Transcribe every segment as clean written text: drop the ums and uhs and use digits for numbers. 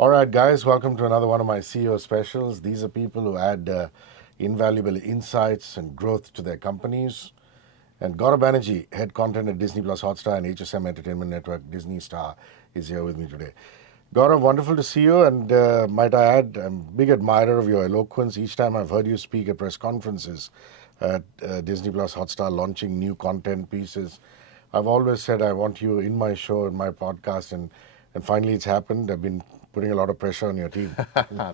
All right, guys, welcome to another one of my CEO specials. These are people who add invaluable insights and growth to their companies. And Gaurav Banerjee, head content at Disney Plus Hotstar and HSM Entertainment Network, Disney Star, is here with me today. Gaurav, wonderful to see you. And might I add, I'm a big admirer of your eloquence. Each time I've heard you speak at press conferences at Disney Plus Hotstar launching new content pieces, I've always said I want you in my show, in my podcast, and finally it's happened. I've been putting a lot of pressure on your team.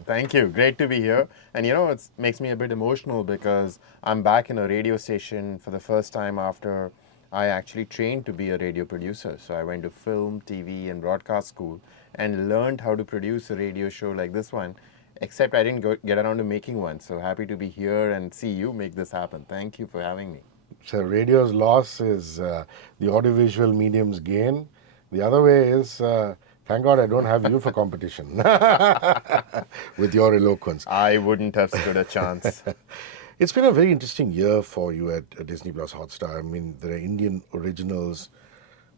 Thank you. Great to be here. And it makes me a bit emotional because I'm back in a radio station for the first time after I actually trained to be a radio producer. So I went to film, TV, and broadcast school and learned how to produce a radio show like this one, except I didn't get around to making one. So happy to be here and see you make this happen. Thank you for having me. So radio's loss is the audiovisual medium's gain. The other way is, thank God I don't have you for competition with your eloquence. I wouldn't have stood a chance. It's been a very interesting year for you at Disney Plus Hotstar. I mean, there are Indian originals,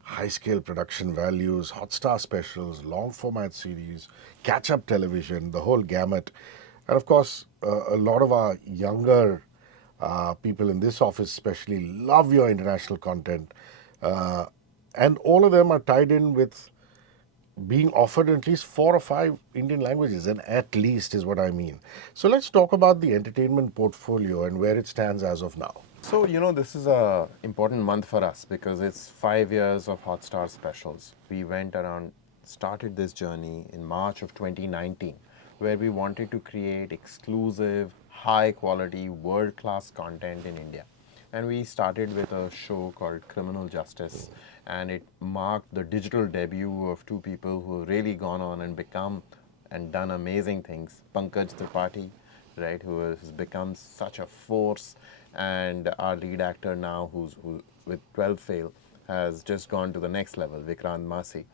high scale production values, Hotstar specials, long format series, catch up television, the whole gamut. And of course, a lot of our younger people in this office, especially, love your international content. Uh, and all of them are tied in with being offered in at least 4 or 5 Indian languages, and at least is what I mean. So let's talk about the entertainment portfolio and where it stands as of now. So, this is a important month for us because it's 5 years of Hotstar specials. We started this journey in March of 2019, where we wanted to create exclusive, high quality, world class content in India. And we started with a show called Criminal Justice, and it marked the digital debut of two people who have really gone on and become and done amazing things. Pankaj Tripathi, right, who has become such a force, and our lead actor now, who with 12 Fail, has just gone to the next level, Vikrant Masi.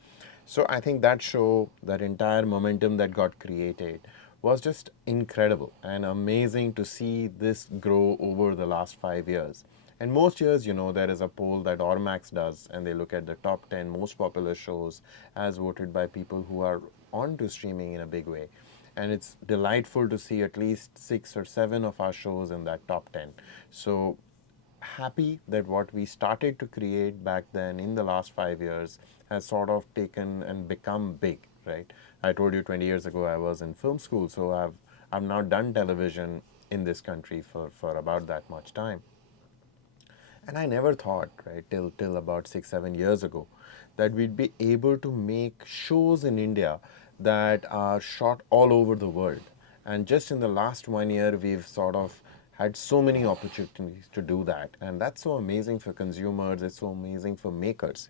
So I think that show, that entire momentum that got created, was just incredible and amazing to see this grow over the last 5 years. And most years, there is a poll that Ormax does, and they look at the top 10 most popular shows as voted by people who are onto streaming in a big way. And it's delightful to see at least 6 or 7 of our shows in that top 10. So happy that what we started to create back then in the last 5 years has sort of taken and become big, right? I told you 20 years ago I was in film school, so I've now done television in this country for about that much time. And I never thought, right, till about 6, 7 years ago, that we'd be able to make shows in India that are shot all over the world. And just in the last 1 year, we've sort of had so many opportunities to do that. And that's so amazing for consumers. It's so amazing for makers.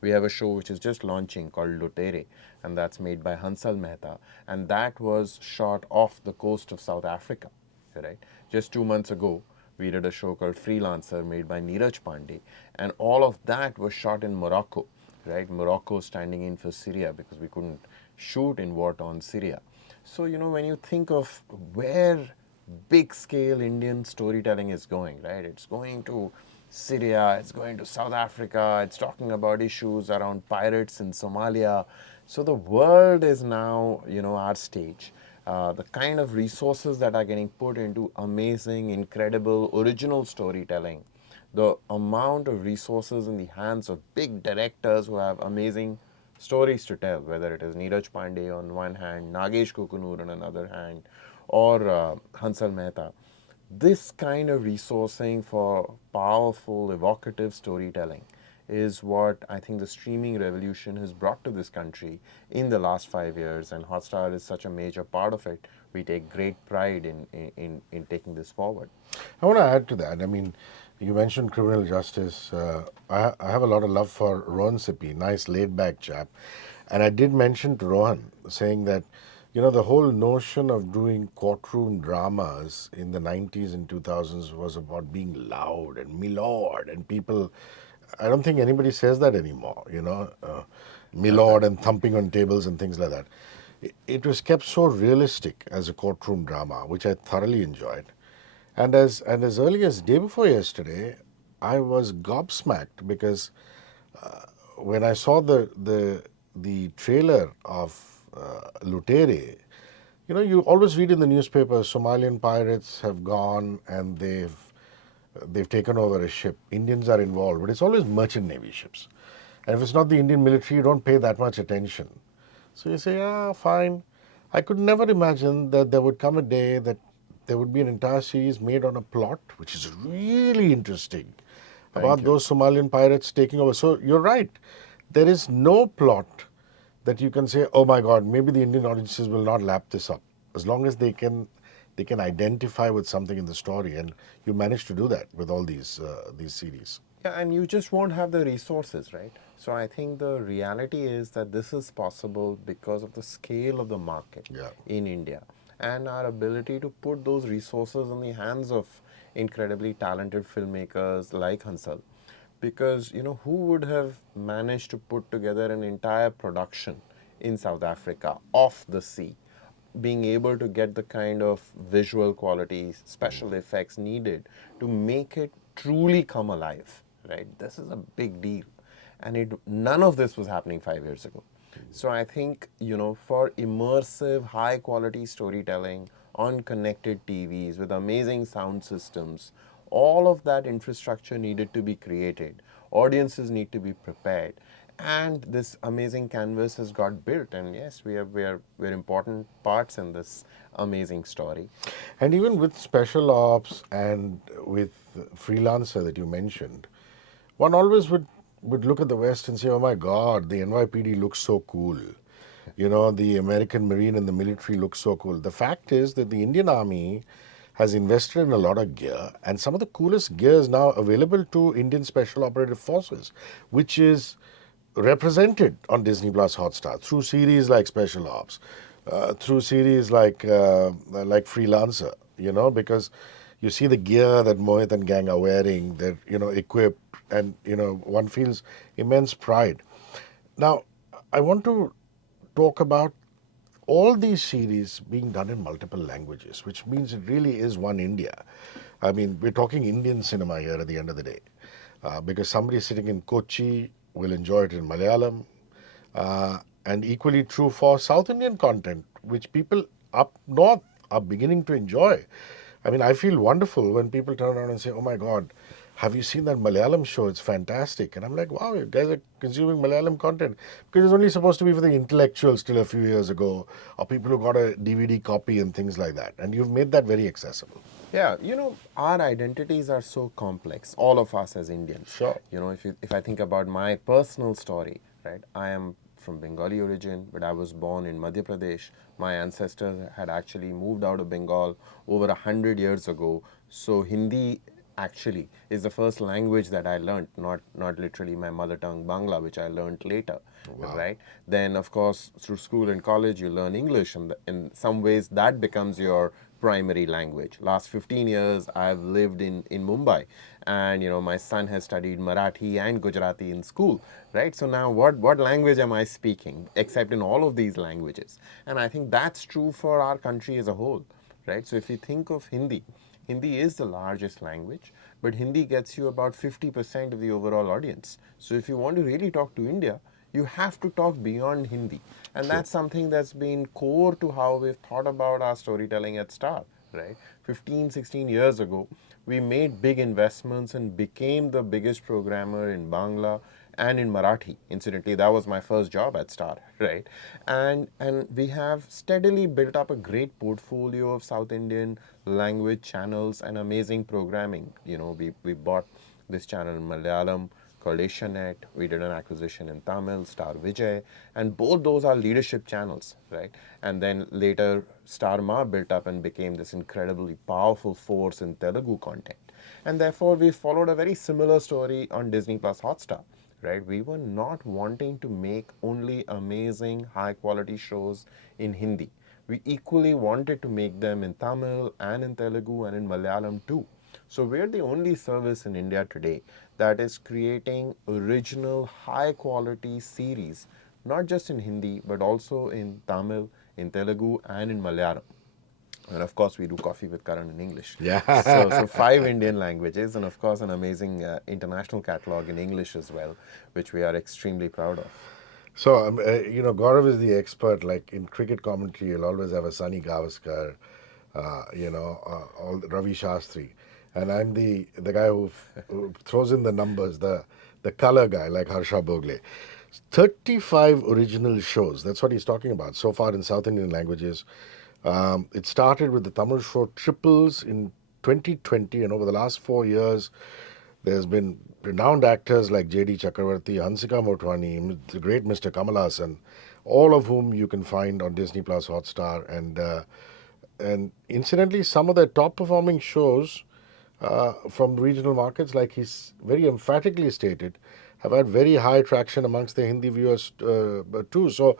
We have a show which is just launching called Lootere, and that's made by Hansal Mehta. And that was shot off the coast of South Africa, right? Just 2 months ago, we did a show called Freelancer made by Neeraj Pandey. And all of that was shot in Morocco, right? Morocco standing in for Syria because we couldn't shoot in war-torn Syria. So, when you think of where big scale Indian storytelling is going, right? It's going to Syria, it's going to South Africa, it's talking about issues around pirates in Somalia. So the world is now, our stage. The kind of resources that are getting put into amazing, incredible, original storytelling, the amount of resources in the hands of big directors who have amazing stories to tell, whether it is Neeraj Pandey on one hand, Nagesh Kukunur on another hand, or Hansal Mehta. This kind of resourcing for powerful, evocative storytelling is what I think the streaming revolution has brought to this country in the last 5 years, and Hotstar is such a major part of it. We take great pride in taking this forward. I want to add to that. I mean, you mentioned criminal justice. I have a lot of love for Rohan Sippy, nice laid back chap. And I did mention to Rohan, saying that, the whole notion of doing courtroom dramas in the 90s and 2000s was about being loud and milord, and people, I don't think anybody says that anymore, milord and thumping on tables and things like that. It was kept so realistic as a courtroom drama, which I thoroughly enjoyed. And as early as day before yesterday, I was gobsmacked because when I saw the trailer of Lootere, you always read in the newspaper Somalian pirates have gone and they've taken over a ship. Indians are involved, but it's always merchant navy ships. And if it's not the Indian military, you don't pay that much attention. So you say, ah, fine. I could never imagine that there would come a day that there would be an entire series made on a plot, which is really interesting, Thank about you. those Somalian pirates taking over. So you're right. There is no plot that you can say, oh my God, maybe the Indian audiences will not lap this up. As long as they can identify with something in the story, and you manage to do that with all these series. Yeah, and you just won't have the resources, right? So I think the reality is that this is possible because of the scale of the market Yeah. in India and our ability to put those resources in the hands of incredibly talented filmmakers like Hansal. Because, who would have managed to put together an entire production in South Africa off the sea? Being able to get the kind of visual quality, special effects needed to make it truly come alive, right? This is a big deal. And none of this was happening 5 years ago. So I think, for immersive, high quality storytelling on connected TVs with amazing sound systems, all of that infrastructure needed to be created. Audiences need to be prepared, and this amazing canvas has got built. And yes, we're important parts in this amazing story. And even with special ops and with freelancer that you mentioned, one always would look at the West and say, oh my God, the NYPD looks so cool. The American Marine and the military look so cool. The fact is that the Indian Army has invested in a lot of gear, and some of the coolest gear is now available to Indian Special Operative Forces, which is represented on Disney Plus Hotstar through series like Special Ops, through series like Freelancer. Because you see the gear that Mohit and gang are wearing, they're equipped, and one feels immense pride. Now, I want to talk about all these series being done in multiple languages, which means it really is one India. I mean, we're talking Indian cinema here at the end of the day, because somebody sitting in Kochi will enjoy it in Malayalam, and equally true for South Indian content, which people up north are beginning to enjoy. I mean, I feel wonderful when people turn around and say, "Oh my God, have you seen that Malayalam show? It's fantastic." And I'm like, "Wow, you guys are consuming Malayalam content because it's only supposed to be for the intellectuals till a few years ago, or people who got a DVD copy and things like that." And you've made that very accessible. Yeah, our identities are so complex, all of us as Indians. Sure. If I think about my personal story, right? I am from Bengali origin, but I was born in Madhya Pradesh. My ancestors had actually moved out of Bengal over 100 years ago. So Hindi actually is the first language that I learned, not literally my mother tongue Bangla, which I learned later, Wow. right? Then, of course, through school and college, you learn English, and in some ways, that becomes your primary language. Last 15 years, I've lived in Mumbai, and my son has studied Marathi and Gujarati in school, right? So now, what language am I speaking, except in all of these languages? And I think that's true for our country as a whole, right? So if you think of Hindi, Hindi is the largest language, but Hindi gets you about 50% of the overall audience. So if you want to really talk to India, you have to talk beyond Hindi. And True. that's something that's been core to how we've thought about our storytelling at Star, right? 15, 16 years ago, we made big investments and became the biggest programmer in Bangla and in Marathi. Incidentally, that was my first job at Star, right? And we have steadily built up a great portfolio of South Indian language channels and amazing programming. We bought this channel in Malayalam called AsiaNet. We did an acquisition in Tamil, Star Vijay, and both those are leadership channels, right? And then later, Star Ma built up and became this incredibly powerful force in Telugu content. And therefore, we followed a very similar story on Disney Plus Hotstar, right? We were not wanting to make only amazing, high quality shows in Hindi. We equally wanted to make them in Tamil and in Telugu and in Malayalam too. So we're the only service in India today that is creating original, high quality series, not just in Hindi, but also in Tamil, in Telugu, and in Malayalam. And of course, we do coffee with Karan in English. So Yeah. five Indian languages, and of course, an amazing international catalog in English as well, which we are extremely proud of. Gaurav is the expert. Like in cricket commentary, you'll always have a Sunny Gavaskar, all Ravi Shastri, and I'm the guy who throws in the numbers, the color guy, like Harsha Bogle. 35 original shows. That's what he's talking about so far in South Indian languages. It started with the Tamil show Triples in 2020, and over the last 4 years, there's been renowned actors like J.D. Chakravarti, Hansika Motwani, the great Mr. Kamal Haasan, all of whom you can find on Disney Plus, Hotstar, and incidentally, some of the top performing shows from regional markets, like he's very emphatically stated, have had very high traction amongst the Hindi viewers too. So,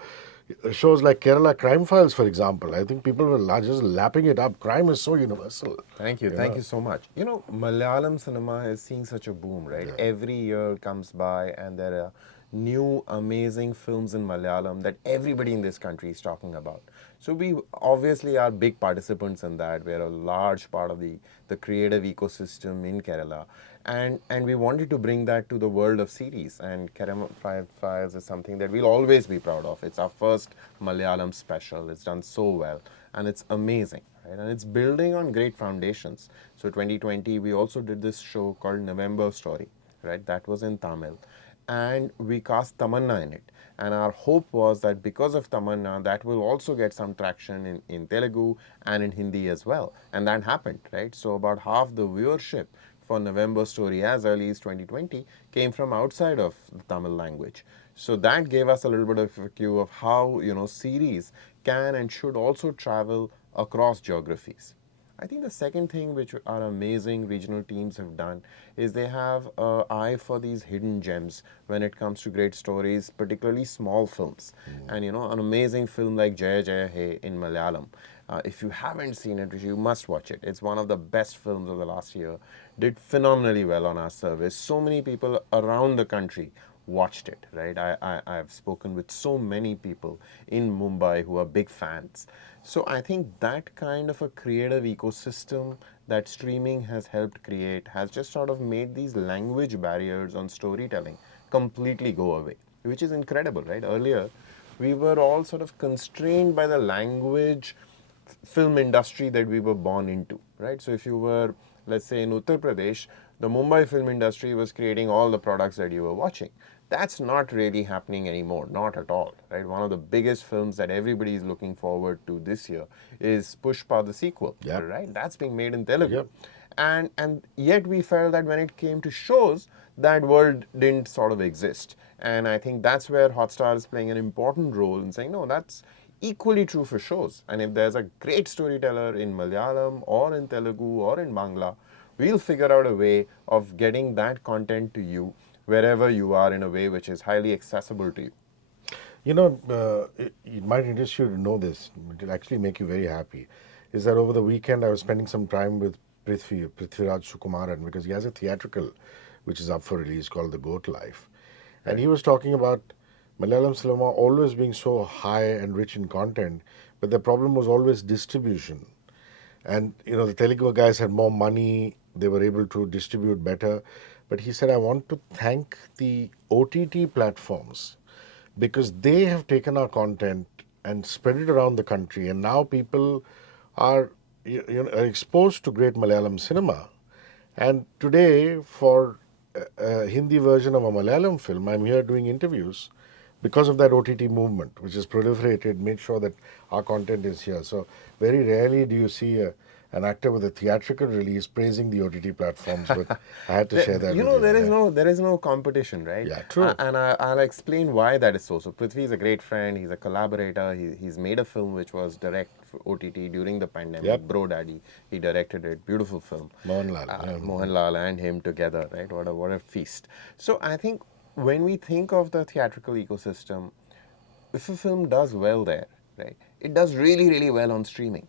shows like Kerala Crime Files, for example, I think people were just lapping it up. Crime is so universal, you Thank know. you so much. Malayalam cinema is seeing such a boom, right? Yeah. Every year comes by and there are new amazing films in Malayalam that everybody in this country is talking about. So we obviously are big participants in that. We're a large part of the creative ecosystem in Kerala. And we wanted to bring that to the world of series. And Kerala Files is something that we'll always be proud of. It's our first Malayalam special. It's done so well and it's amazing. Right? And it's building on great foundations. So 2020, we also did this show called November Story, right? That was in Tamil. And we cast Tamanna in it. And our hope was that because of Tamanna, that will also get some traction in Telugu and in Hindi as well. And that happened, right? So about half the viewership for November Story as early as 2020 came from outside of the Tamil language. So that gave us a little bit of a clue of how, series can and should also travel across geographies. I think the second thing which our amazing regional teams have done is they have an eye for these hidden gems when it comes to great stories, particularly small films. And an amazing film like Jaya Jaya He in Malayalam. If you haven't seen it, you must watch it. It's one of the best films of the last year. Did phenomenally well on our service. So many people around the country watched it, right? I've spoken with so many people in Mumbai who are big fans. So I think that kind of a creative ecosystem that streaming has helped create has just sort of made these language barriers on storytelling completely go away, which is incredible, right? Earlier, we were all sort of constrained by the language film industry that we were born into, right? So if you were, let's say, in Uttar Pradesh, the Mumbai film industry was creating all the products that you were watching. That's not really happening anymore, not at all, right? One of the biggest films that everybody is looking forward to this year is Pushpa the sequel, Yep. right? That's being made in Telugu. Yep. And yet we felt that when it came to shows, that world didn't sort of exist. And I think that's where Hotstar is playing an important role in saying, no, that's equally true for shows. And if there's a great storyteller in Malayalam or in Telugu or in Bangla, we'll figure out a way of getting that content to you wherever you are in a way which is highly accessible to you. It might interest you to know this. It'll actually make you very happy. Is that over the weekend I was spending some time with Prithviraj Sukumaran, because he has a theatrical which is up for release called The Goat Life. And he was talking about Malayalam cinema always being so high and rich in content, but the problem was always distribution. And the Telugu guys had more money, they were able to distribute better. But he said, I want to thank the OTT platforms because they have taken our content and spread it around the country, and now people are are exposed to great Malayalam cinema. And today, for a Hindi version of a Malayalam film, I'm here doing interviews because of that OTT movement, which has proliferated, made sure that our content is here. So very rarely do you see an actor with a theatrical release praising the OTT platforms, but I had to share that with you. Yeah, There is no competition, right? yeah, true. I'll explain why that is so. So Prithvi is a great friend. He's a collaborator. He's made a film which was direct for OTT during the pandemic. Yep. Bro Daddy. He directed it. Beautiful film. Mohanlal. Yeah. Mohanlal and him together, right? What a feast. So I think when we think of the theatrical ecosystem, if a film does well there, right, it does really, really well on streaming,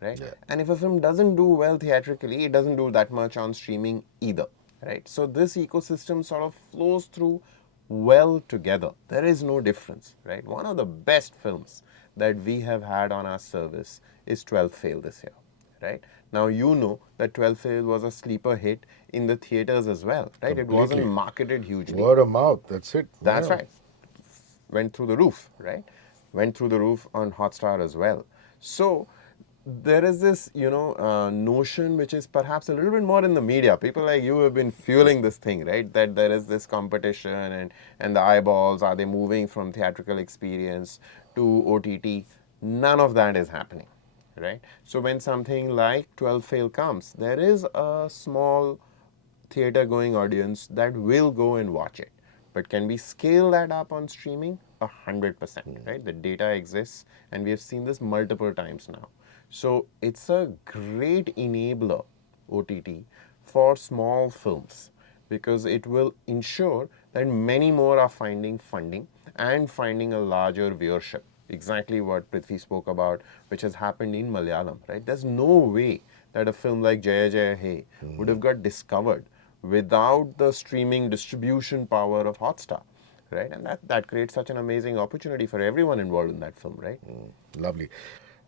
right? Yeah. And if a film doesn't do well theatrically, it doesn't do that much on streaming either, right? So this ecosystem sort of flows through well together. There is no difference, right? One of the best films that we have had on our service is 12th Fail this year, right? Now you know that 12th Fail was a sleeper hit in the theaters as well, right? It wasn't Completely. marketed hugely. Word of mouth. That's it. That's Yeah. right. went through the roof, right? Went through the roof on Hotstar as well. So there is this, notion which is perhaps a little bit more in the media. People like you have been fueling this thing, right? That there is this competition and the eyeballs, are they moving from theatrical experience to OTT? None of that is happening, right? So when something like 12 Fail comes, there is a small theater going audience that will go and watch it. But can we scale that up on streaming? 100%, right? The data exists, and we have seen this multiple times now. So it's a great enabler, OTT, for small films because it will ensure that many more are finding funding and finding a larger viewership. Exactly what Prithvi spoke about, which has happened in Malayalam, right? There's no way that a film like Jaya Jaya Hey would have got discovered without the streaming distribution power of Hotstar, right? And that creates such an amazing opportunity for everyone involved in that film, right? Lovely.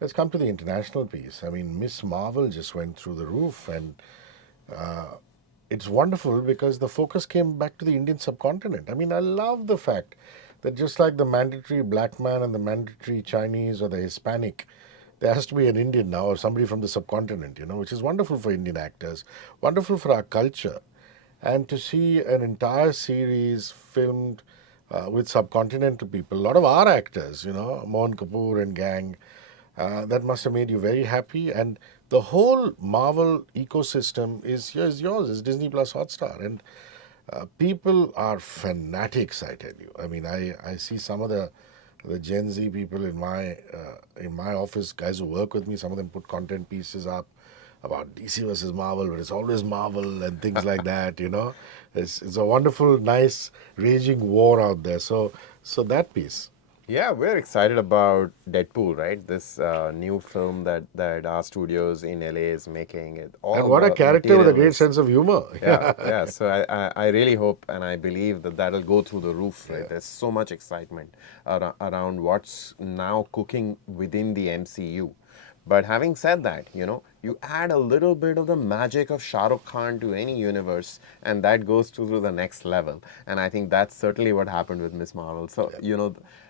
Let's come to the international piece. I mean, Miss Marvel just went through the roof, and it's wonderful because the focus came back to the Indian subcontinent. I mean, I love the fact that just like the mandatory black man and the mandatory Chinese or the Hispanic, there has to be an Indian now or somebody from the subcontinent, which is wonderful for Indian actors, wonderful for our culture. And to see an entire series filmed with subcontinental people, a lot of our actors, Mohan Kapoor and gang, that must have made you very happy. And the whole Marvel ecosystem is yours. It's Disney Plus Hotstar. And people are fanatics, I tell you. I mean, I see some of the Gen Z people in my office, guys who work with me, some of them put content pieces up about DC versus Marvel, but it's always Marvel and things like that. It's a wonderful, nice, raging war out there. So that piece. Yeah, we're excited about Deadpool, right? This new film that our studios in LA is making. And All what a the character with a material great is, sense of humor. yeah, yeah. So I really hope and I believe that that'll go through the roof, right? Yeah. There's so much excitement around what's now cooking within the MCU. But having said that, you add a little bit of the magic of Shah Rukh Khan to any universe, and that goes to the next level. And I think that's certainly what happened with Miss Marvel. So,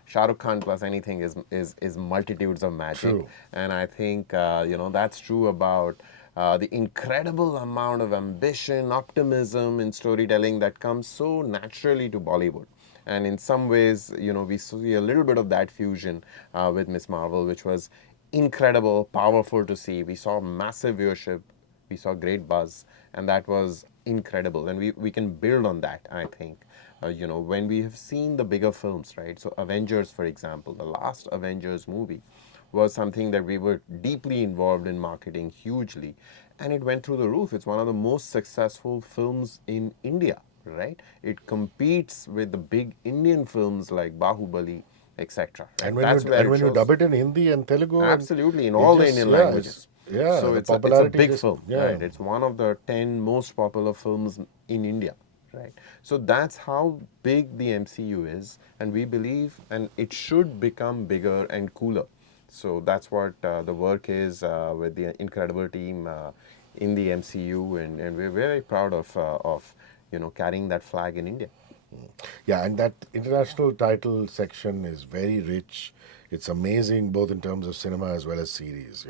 Shah Rukh Khan plus anything is multitudes of magic. True. And I think, that's true about the incredible amount of ambition, optimism in storytelling that comes so naturally to Bollywood. And in some ways, we see a little bit of that fusion with Miss Marvel, which was incredible, powerful to see. We saw massive viewership, we saw great buzz, and that was incredible. And we can build on that, I think. When we have seen the bigger films, right? So, Avengers, for example, the last Avengers movie was something that we were deeply involved in marketing hugely, and it went through the roof. It's one of the most successful films in India, right? It competes with the big Indian films like Bahubali, etc. And Right? when you That's where and it when you shows. dub it in Hindi and Telugu, and Absolutely, in it all the just Indian yeah, languages. yeah, So the it's a popularity big just film, yeah. right? It's one of the 10 most popular films in India, right? So that's how big the MCU is, and we believe, and it should become bigger and cooler. So that's what the work is with the incredible team in the MCU, and we're very proud of carrying that flag in India. Yeah, and that international title section is very rich. It's amazing both in terms of cinema as well as series.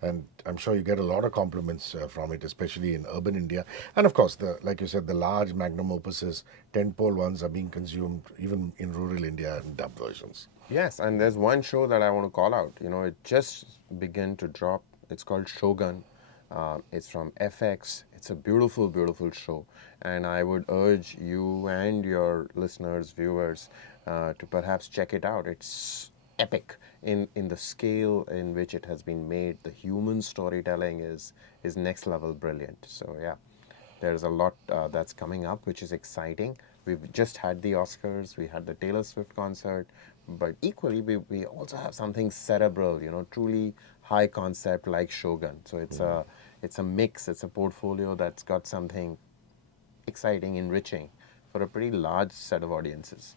And I'm sure you get a lot of compliments from it, especially in urban India. And of course, like you said, the large magnum opuses, tentpole ones are being consumed even in rural India in dubbed versions. Yes, and there's one show that I want to call out. It just began to drop. It's called Shogun. It's from FX. It's a beautiful, beautiful show, and I would urge you and your listeners, viewers, to perhaps check it out. It's epic in the scale in which it has been made. The human storytelling is next level brilliant. So yeah, there's a lot that's coming up, which is exciting. We've just had the Oscars, we had the Taylor Swift concert, but equally, we also have something cerebral, truly high concept like Shogun. So it's a mix, it's a portfolio that's got something exciting, enriching for a pretty large set of audiences.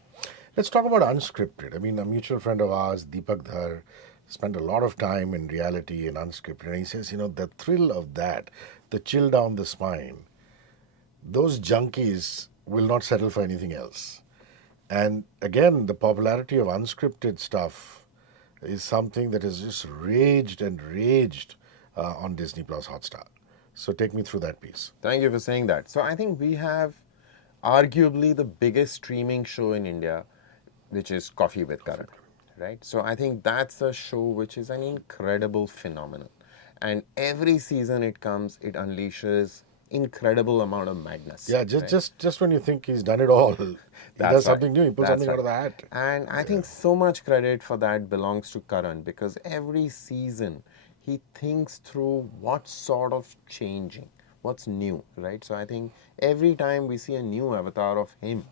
Let's talk about unscripted. I mean, a mutual friend of ours, Deepak Dhar, spent a lot of time in reality and unscripted. And he says, the thrill of that, the chill down the spine, those junkies will not settle for anything else. And again, the popularity of unscripted stuff is something that has just raged and raged on Disney Plus Hotstar. So take me through that piece. Thank you for saying that. So I think we have arguably the biggest streaming show in India, which is Coffee with Karan, right? So I think that's a show which is an incredible phenomenon. And every season it comes, it unleashes incredible amount of madness, Yeah, just right? just just when you think he's done it all, he does That's right. something new. He pulls That's something out right. of the hat. And I Yeah. think so much credit for that belongs to Karan because every season he thinks through what's sort of changing, what's new, right? So I think every time we see a new avatar of him,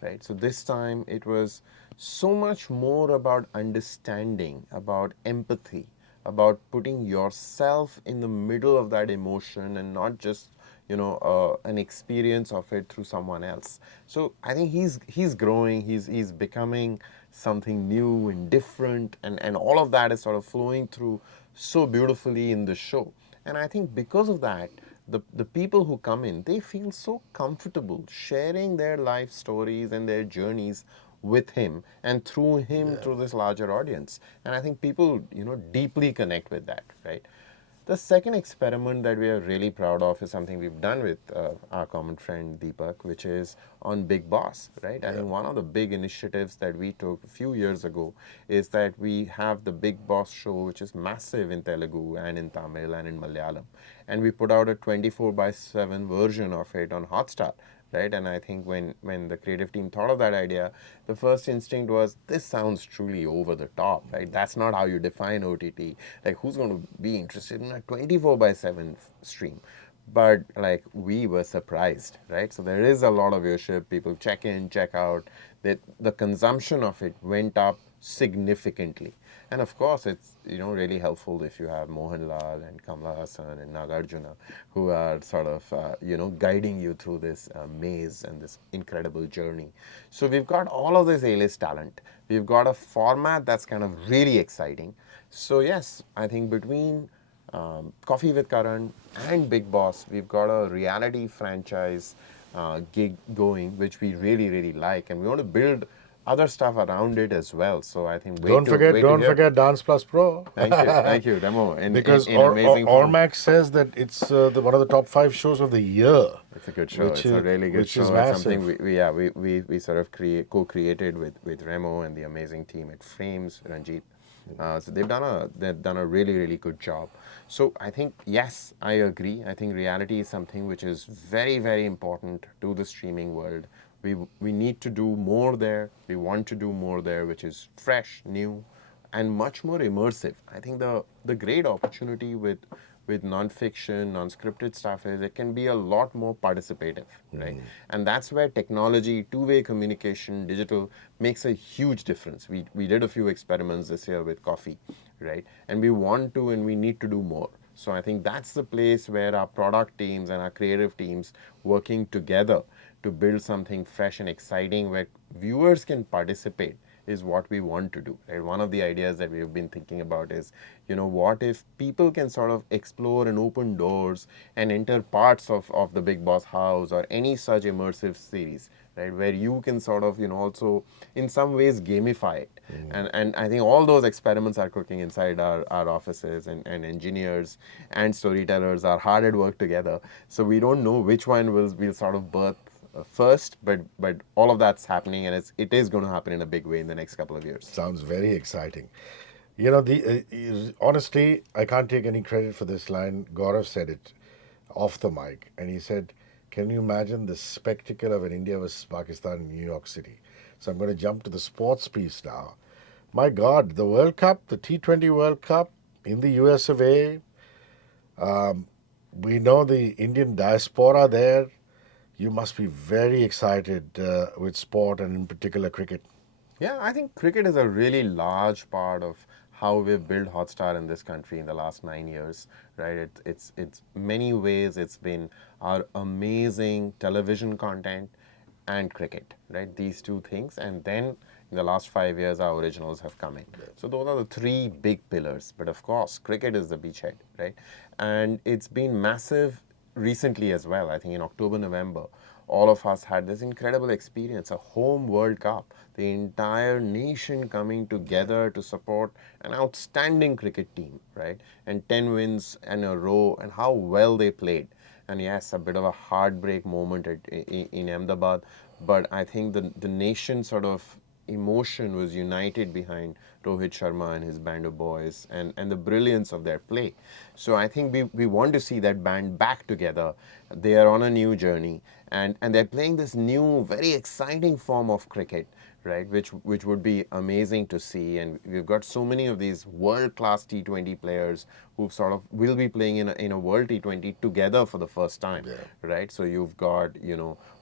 right? So this time it was so much more about understanding, about empathy, about putting yourself in the middle of that emotion and not just an experience of it through someone else. So I think he's growing, he's becoming something new and different, and all of that is sort of flowing through so beautifully in the show. And I think because of that, the people who come in, they feel so comfortable sharing their life stories and their journeys with him and through him through this larger audience. And I think people deeply connect with that, right? The second experiment that we are really proud of is something we've done with our common friend Deepak, which is on Big Boss, right? I Yeah. think one of the big initiatives that we took a few years ago is that we have the Big Boss show, which is massive in Telugu and in Tamil and in Malayalam. And we put out a 24 by 7 version of it on Hotstar, right? And I think when the creative team thought of that idea, the first instinct was this sounds truly over the top, right? That's not how you define OTT. Like, who's going to be interested in a 24 by 7 stream? But like, we were surprised, right? So there is a lot of viewership. People check in, check out. That the consumption of it went up significantly. And of course, it's really helpful if you have Mohanlal and Kamala Hassan and Nagarjuna who are sort of guiding you through this maze and this incredible journey. So we've got all of this A-list talent. We've got a format that's kind of really exciting. So yes, I think between Coffee with Karan and Big Boss, we've got a reality franchise gig going, which we really, really like, and we want to build other stuff around it as well. So I think Don't forget, wait to don't hear. forget Dance Plus Pro. Thank you, Demo, Because in amazing form. Ormax says that it's one of the top 5 shows of the year, It's a good show. which It's a is really good which is show. It's something massive. we sort of co-created with Remo and the amazing team at Frames, Ranjit. So they've done a really, really good job. So I think yes, I agree. I think reality is something which is very, very important to the streaming world. We need to do more there. We want to do more there, which is fresh, new, and much more immersive. I think the great opportunity with non-fiction, non-scripted stuff is it can be a lot more participative, right? And that's where technology, two-way communication, digital makes a huge difference. We did a few experiments this year with coffee, right? And we want to and we need to do more. So I think that's the place where our product teams and our creative teams working together to build something fresh and exciting where viewers can participate is what we want to do. Right? One of the ideas that we've been thinking about is, what if people can sort of explore and open doors and enter parts of the Big Boss house or any such immersive series, right? Where you can sort of, also in some ways gamify it. And I think all those experiments are cooking inside our offices, and engineers and storytellers are hard at work together. So we don't know which one will sort of birth first, but all of that's happening, and it is going to happen in a big way in the next couple of years. Sounds very exciting. You know, honestly, I can't take any credit for this line. Gaurav said it off the mic, and he said, "Can you imagine the spectacle of an India versus Pakistan in New York City?" So I'm going to jump to the sports piece now. My God, the World Cup, the T20 World Cup in the US of A. We know the Indian diaspora there. You must be very excited with sport and in particular cricket. Yeah, I think cricket is a really large part of how we've built Hotstar in this country in the last 9 years, right? It's many ways it's been our amazing television content and cricket, right? These two things, and then in the last 5 years, our originals have come in. So those are the three big pillars. But of course, cricket is the beachhead, right? And it's been massive recently as well. I think in October, November, all of us had this incredible experience, a home World Cup, the entire nation coming together to support an outstanding cricket team, right? And 10 wins in a row, and how well they played. And yes, a bit of a heartbreak moment in Ahmedabad, but I think the nation sort of emotion was united behind Rohit Sharma and his band of boys, and the brilliance of their play. So I think we want to see that band back together. They are on a new journey, and they're playing this new, very exciting form of cricket, right? Which would be amazing to see. And we've got so many of these world-class T20 players who sort of will be playing in a World T20 together for the first time, Yeah. right? So you've got,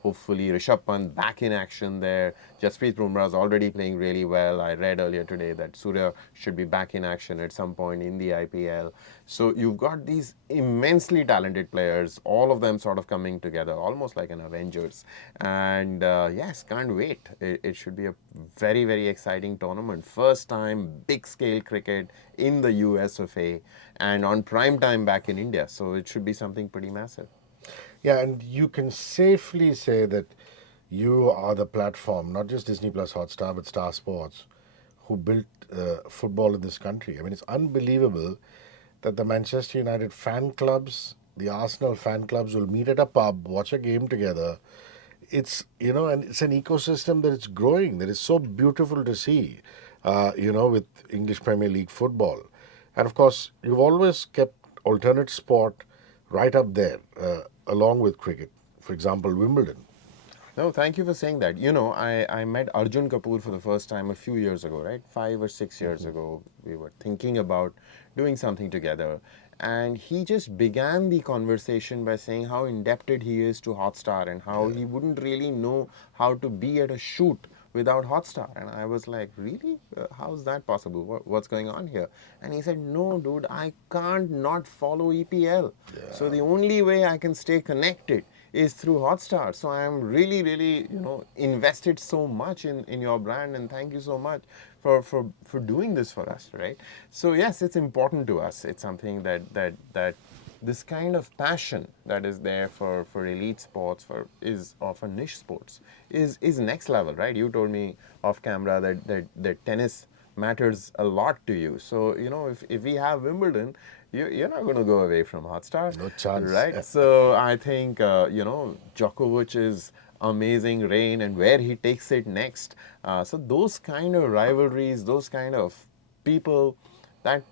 hopefully Rishabh Pant back in action there. Jasprit Bumrah is already playing really well. I read earlier today that Surya should be back in action at some point in the IPL. So you've got these immensely talented players, all of them sort of coming together, almost like an Avengers. And yes, can't wait. It should be a very, very exciting tournament. First time big scale cricket in the US of A, and on prime time back in India. So it should be something pretty massive. Yeah, and you can safely say that you are the platform, not just Disney Plus Hotstar, but Star Sports, who built football in this country. I mean, it's unbelievable that the Manchester United fan clubs, the Arsenal fan clubs will meet at a pub, watch a game together. And it's an ecosystem that is growing, that is so beautiful to see, with English Premier League football. And of course, you've always kept alternate sport right up there, along with cricket. For example, Wimbledon. No, thank you for saying that. I met Arjun Kapoor for the first time a few years ago, right? 5 or 6 years ago. We were thinking about doing something together. And he just began the conversation by saying how indebted he is to Hotstar and how he wouldn't really know how to be at a shoot without Hotstar. And I was like, really? How is that possible? What's going on here? And he said, no, dude, I can't not follow EPL. So the only way I can stay connected is through Hotstar. So I am really, really, invested so much in your brand, and thank you so much for doing this for us, right? So yes, it's important to us. It's something that this kind of passion that is there for elite sports, for niche sports, is next level, right? You told me off camera that tennis matters a lot to you. So, if we have Wimbledon, you're not going to go away from Hotstar, No chance. right? So I think, Djokovic's amazing reign and where he takes it next. So those kind of rivalries, those kind of people, that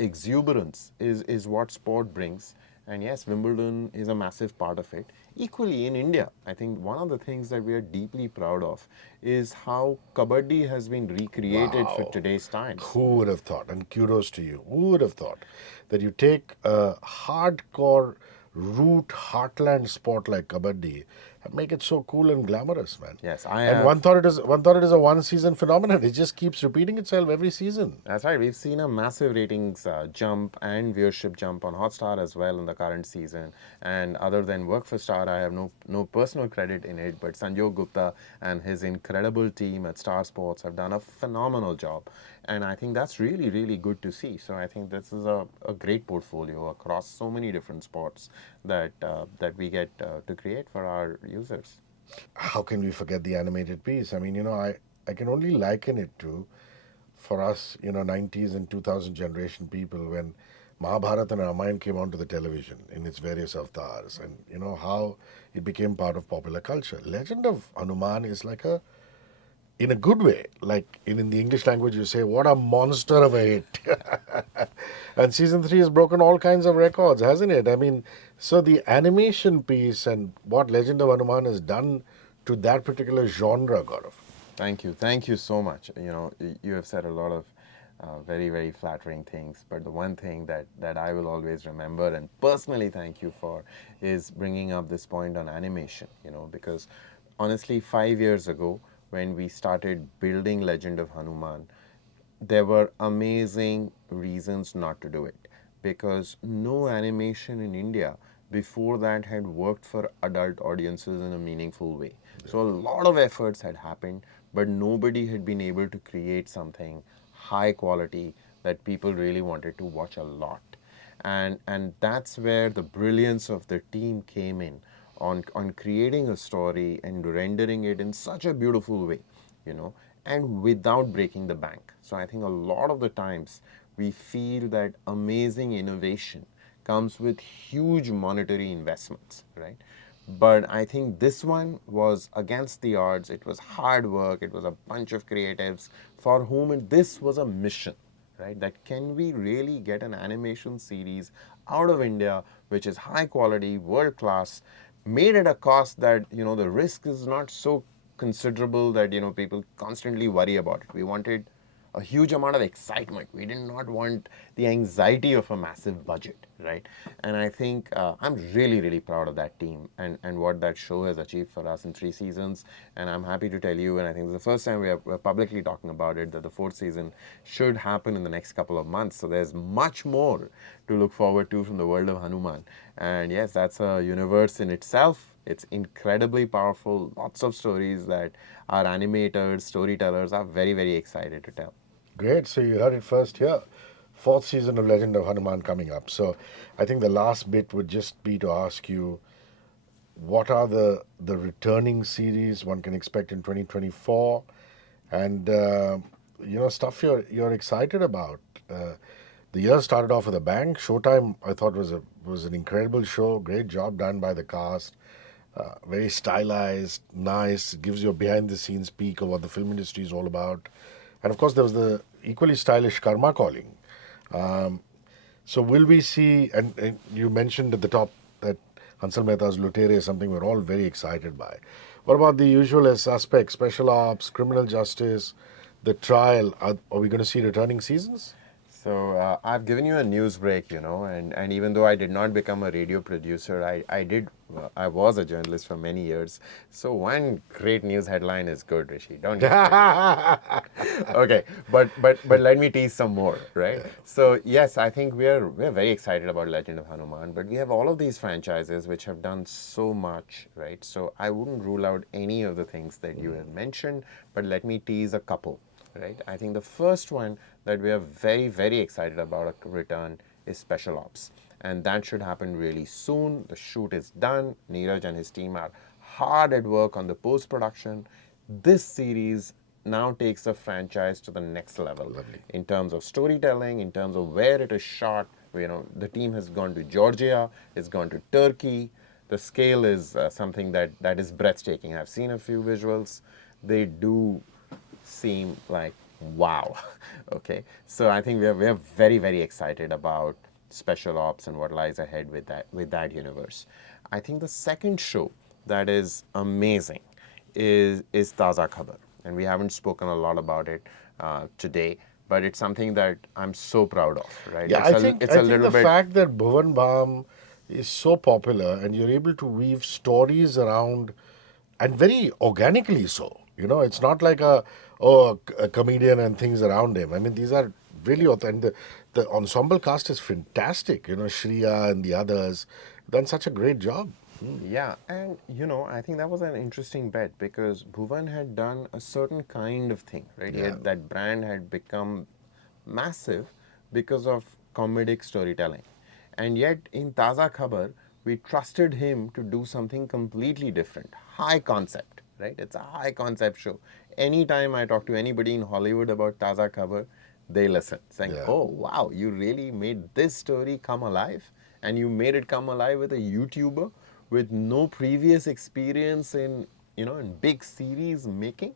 exuberance is what sport brings. And yes, Wimbledon is a massive part of it. Equally in India, I think one of the things that we are deeply proud of is how Kabaddi has been recreated for Wow. today's times. Who would have thought? And kudos to you. Who would have thought that you take a hardcore root heartland sport like kabaddi and make it so cool and glamorous, man? Yes, I And have. one thought it is a one season phenomenon. It just keeps repeating itself every season. That's right. We've seen a massive ratings jump and viewership jump on Hotstar as well in the current season. And other than work for Star, I have no personal credit in it, but Sanjog Gupta and his incredible team at Star Sports have done a phenomenal job. And I think that's really, really good to see. So I think this is a great portfolio across so many different sports that we get to create for our users. How can we forget the animated piece? I mean, I can only liken it to, for us, 90s and 2000 generation people, when Mahabharata and Ramayana came onto the television in its various avatars, and how it became part of popular culture. Legend of Hanuman is like in a good way, like in the English language you say, what a monster of a hit. And season 3 has broken all kinds of records, hasn't it? I mean, so the animation piece and what Legend of Hanuman has done to that particular genre, Gaurav. Thank you so much. You have said a lot of very, very flattering things, but the one thing that I will always remember and personally thank you for is bringing up this point on animation. Because honestly, 5 years ago, when we started building Legend of Hanuman, there were amazing reasons not to do it, because no animation in India before that had worked for adult audiences in a meaningful way. So a lot of efforts had happened, but nobody had been able to create something high quality that people really wanted to watch a lot. And that's where the brilliance of the team came in, on creating a story and rendering it in such a beautiful way, and without breaking the bank. So I think a lot of the times we feel that amazing innovation comes with huge monetary investments, right? But I think this one was against the odds. It was hard work. It was a bunch of creatives for whom this was a mission, right? That can we really get an animation series out of India, which is high quality, world class, made at a cost that, the risk is not so considerable that, people constantly worry about it. We wanted a huge amount of excitement. We did not want the anxiety of a massive budget, right? And I think I'm really, really proud of that team and what that show has achieved for us in 3 seasons. And I'm happy to tell you, and I think it's the first time we're publicly talking about it, that the fourth season should happen in the next couple of months. So there's much more to look forward to from the world of Hanuman. And yes, that's a universe in itself. It's incredibly powerful. Lots of stories that our animators, storytellers are very, very excited to tell. Great. So you heard it first here. Fourth season of Legend of Hanuman coming up. So I think the last bit would just be to ask you, what are the returning series one can expect in 2024, and stuff you're excited about. The year started off with a bang. Showtime, I thought, was an incredible show. Great job done by the cast. Very stylized, nice. Gives you a behind the scenes peek of what the film industry is all about. And of course, there was the equally stylish Karma Calling. So will we see? And you mentioned at the top that Hansal Mehta's Lootere is something we're all very excited by. What about the usual suspects, special ops, criminal justice, the trial? Are we going to see returning seasons? So I've given you a news break, and even though I did not become a radio producer, I was a journalist for many years. So one great news headline is good, Rishi. Don't get okay, but let me tease some more, right? So yes, I think we're very excited about Legend of Hanuman, but we have all of these franchises which have done so much, right? So I wouldn't rule out any of the things that you have mentioned, but let me tease a couple. Right? I think the first one that we are very, very excited about a return is Special Ops. And that should happen really soon. The shoot is done. Neeraj and his team are hard at work on the post production. This series now takes the franchise to the next level. Lovely. In terms of storytelling, in terms of where it is shot. The team has gone to Georgia, it's gone to Turkey. The scale is something that is breathtaking. I've seen a few visuals. They do seem like wow. Okay, so I think we're very, very excited about special ops and what lies ahead with that universe. I think the second show that is amazing is Taza Khabar, and we haven't spoken a lot about it today, but it's something that I'm so proud of. Right? Yeah, It's I a think little the bit. fact that Bhuvan Bam is so popular and you're able to weave stories around, and very organically so. It's not like a comedian and things around him. I mean, these are really authentic. The ensemble cast is fantastic. Shriya and the others done such a great job. Yeah, and I think that was an interesting bet because Bhuvan had done a certain kind of thing, right? Yeah. That brand had become massive because of comedic storytelling. And yet in Taza Khabar, we trusted him to do something completely different. High concept, right? It's a high concept show. Anytime I talk to anybody in Hollywood about Taza Khabar, they listen, saying, Yeah. "Oh, wow, you really made this story come alive, and you made it come alive with a YouTuber with no previous experience in big series making."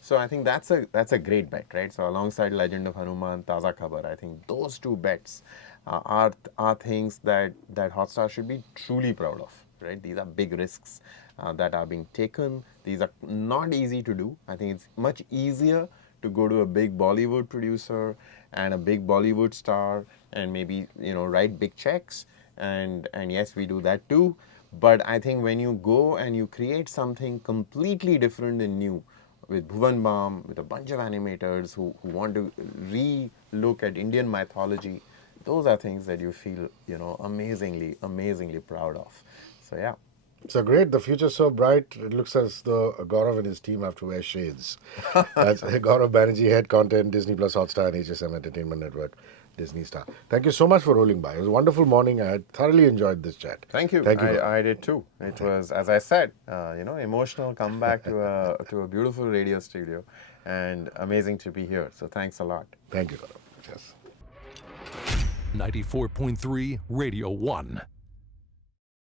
So I think that's a great bet, right? So alongside Legend of Hanuman, Taza Khabar, I think those two bets are things that Hotstar should be truly proud of, right? These are big risks that are being taken. These are not easy to do. I think it's much easier to go to a big Bollywood producer and a big Bollywood star and maybe write big checks, and yes, we do that too. But I think when you go and you create something completely different and new with Bhuvan Bam, with a bunch of animators who want to re-look at Indian mythology, those are things that you feel, amazingly, amazingly proud of. So yeah. So great. The future's so bright. It looks as though Gaurav and his team have to wear shades. That's Gaurav Banerjee, head content, Disney Plus, Hotstar, and HSM Entertainment Network. Disney star. Thank you so much for rolling by. It was a wonderful morning. I had thoroughly enjoyed this chat. Thank you. Thank you. Gaurav. I did too. It was, as I said, emotional comeback to a beautiful radio studio, and amazing to be here. So thanks a lot. Thank you, Gaurav. Yes. 94.3 Radio 1.